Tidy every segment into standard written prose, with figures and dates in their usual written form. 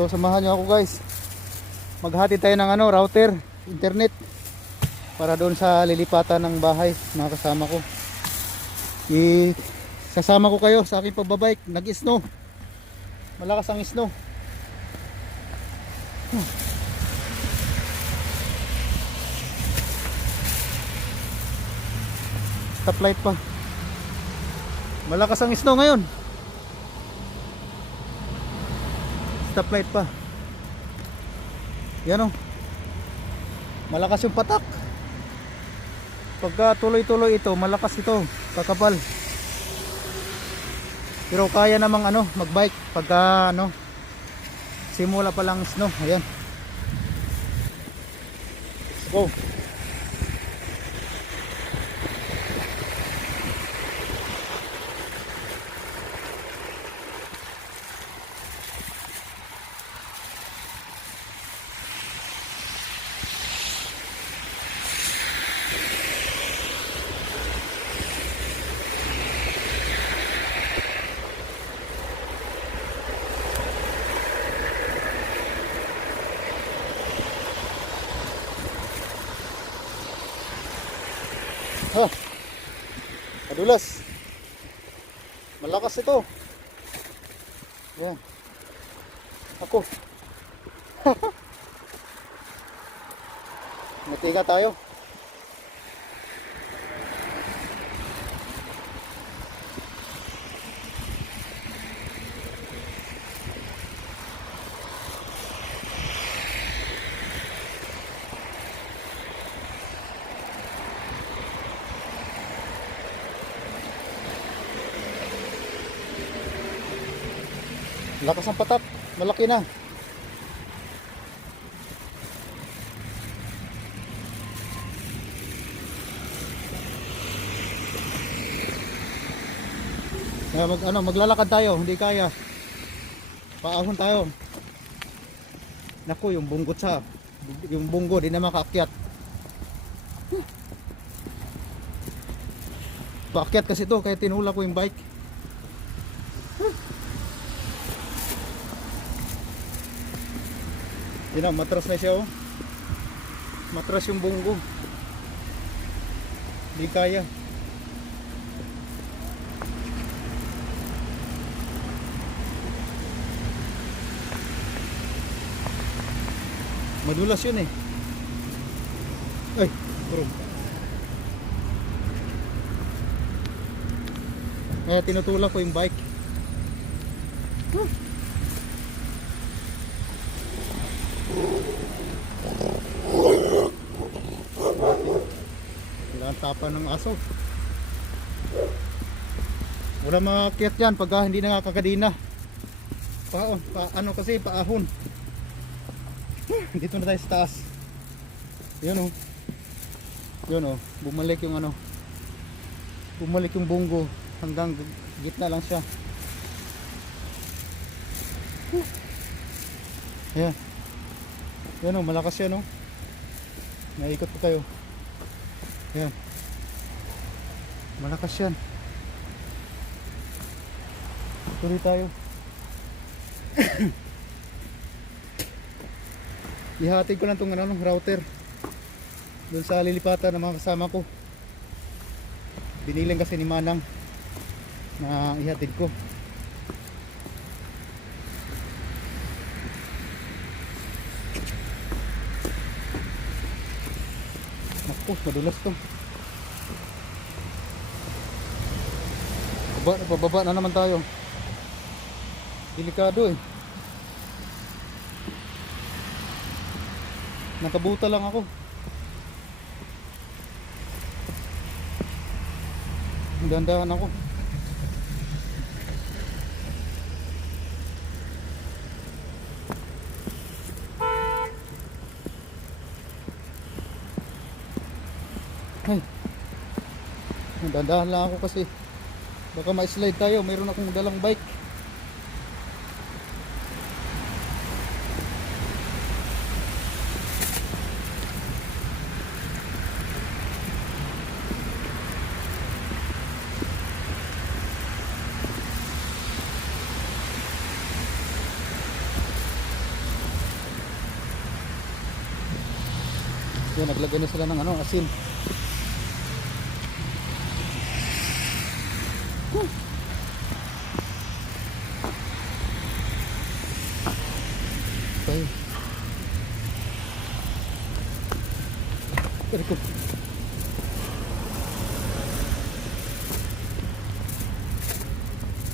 So samahan nyo ako guys. Maghati tayo ng router, internet para doon sa lilipatan ng bahay mga kasama ko. Sasama ko kayo sa aking pagbabike. Nag-snow. Malakas ang snow. Stoplight pa. Malakas ang snow ngayon. Stoplight pa. Yan o. Malakas yung patak. Pagka tuloy-tuloy ito, malakas ito. Kakapal. Pero kaya namang magbike pagka simula pa lang snow. Ayan. Let's go. Madulas. Malakas ito. Yan. Ako. Matiga tayo. Lakas ng patak, malaki na. Maglalakad tayo, hindi kaya. Paahon tayo. Naku, yung bunggo di na makaakyat. Paakyat kasi to, kaya tinula ko yung bike. Yan, matras na siya oh. Matras yung bunggo. Hindi kaya. Madulas yun eh. Ay, bro. Kaya tinutulak ko yung bike. Wala tapan ng aso. Wala makakit yan pagka hindi nakakakadina. Kasi paahon. Dito na tayo sa taas. Yun oh. Yun oh. Bumalik yung bumalik yung bunggo. Hanggang gitna lang siya. Ayan. Yan o, malakas yan o. Naikot ko kayo. Yan. Malakas yan. Tuloy tayo. Ihatid ko lang itong router doon sa lilipatan ng mga kasama ko. Biniling kasi ni Manang na ihatid ko. Madulas to. Pababa na naman tayo. Delikado eh. Nakabuta lang ako. Dandahan ako. Ay, nandadahan lang ako kasi baka ma-slide tayo. Mayroon akong dalang bike. Yan, naglagay na sila ng ano, asin. Okay. Pero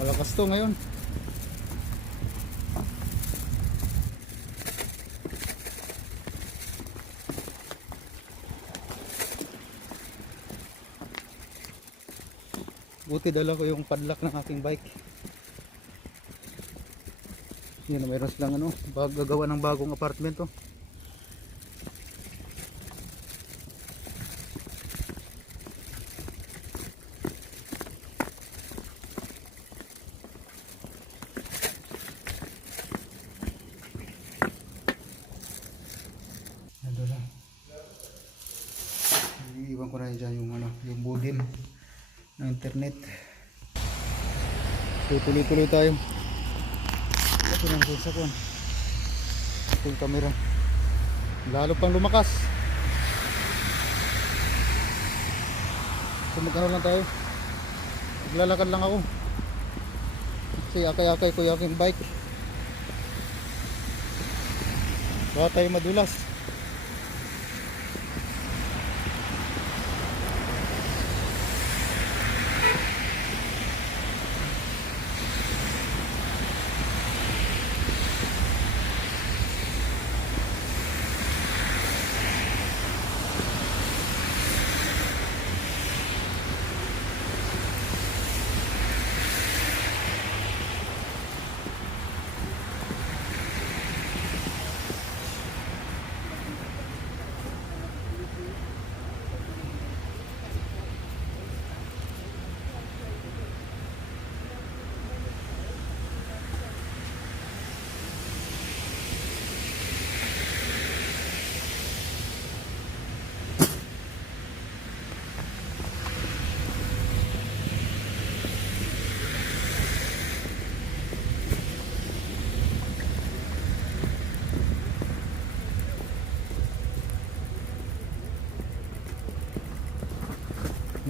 malakas to ngayon. Buti dala ko yung padlock ng aking bike. Yun, mayroon silang ano, gagawa ng bagong apartment to. Nandun na. Iiwan ko na dyan yung ano, yung modem ng internet. So tuloy-tuloy tayo. Ito nang sa kuwan. Ito yung camera. Lalo pang lumakas. So magkano lang tayo. Maglalakad lang ako. Kasi akay-akay ko yung aking bike. Baka tayo madulas.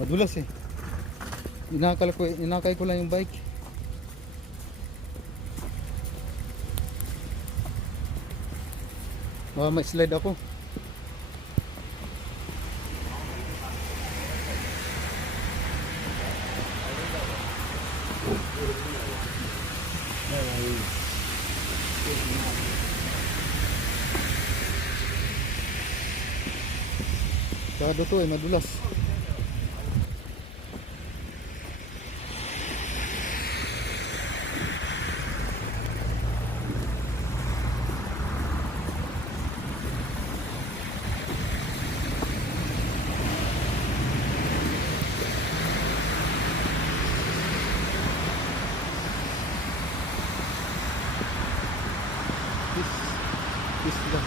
Madulas eh. Inakay ko lang yung bike. Baka may slide ako. Kado to eh, madulas. Isla.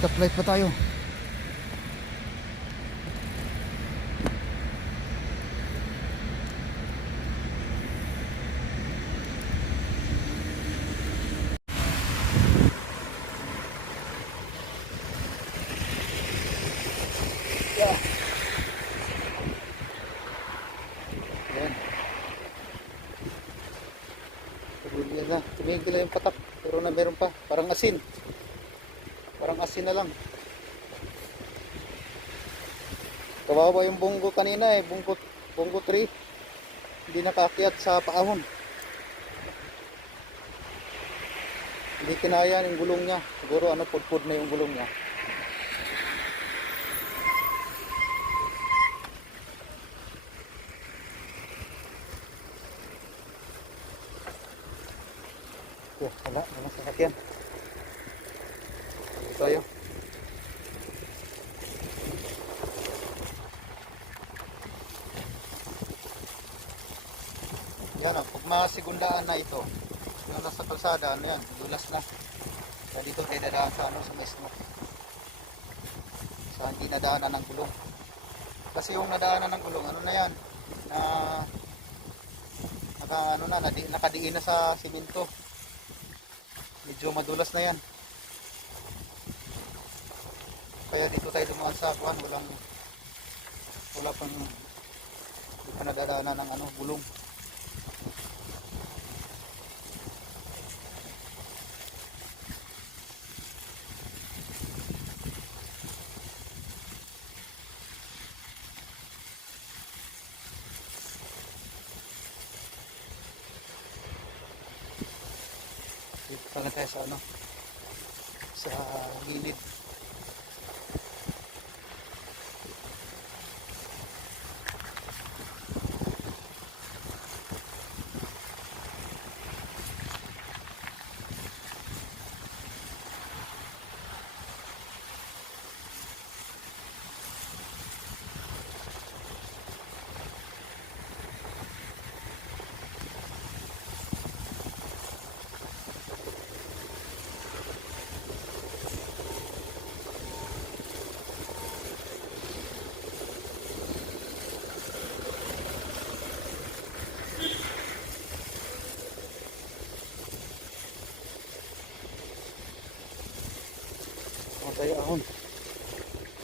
Stoplight pa tayo. Yeah. Ayan. Tumigil na. Tumigil na yung patak. Pero na meron pa. Parang asin. Parang asin na lang. Kawawa yung bunggo kanina eh. Bunggo tree. Hindi nakaakyat sa paahon. Hindi kinaya yung gulong niya. Siguro ano, pudpud na yung gulong niya. Wala sasakyan. Dito tayo. Yan o, pag masigundaan na ito, yung nasa kalsada, ano yan, dulas na. Kaya dito tayo dadaan sa, ano, sa mismo. Sa hindi nadaanan ng gulong. Kasi yung nadaanan ng gulong, ano na yan, nakadiin na sa simento. Medyo madulas na yan. Kaya dito tayo dumaan sa kuhan, wala pang hindi pa nadadaanan ng ano, gulong. Dito pala tayo sa ano, sa gilid.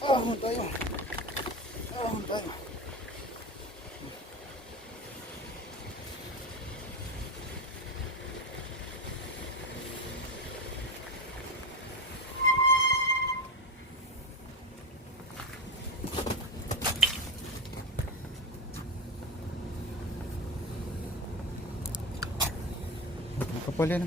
Ahon tayo. Ahon tayo. Kapal yan.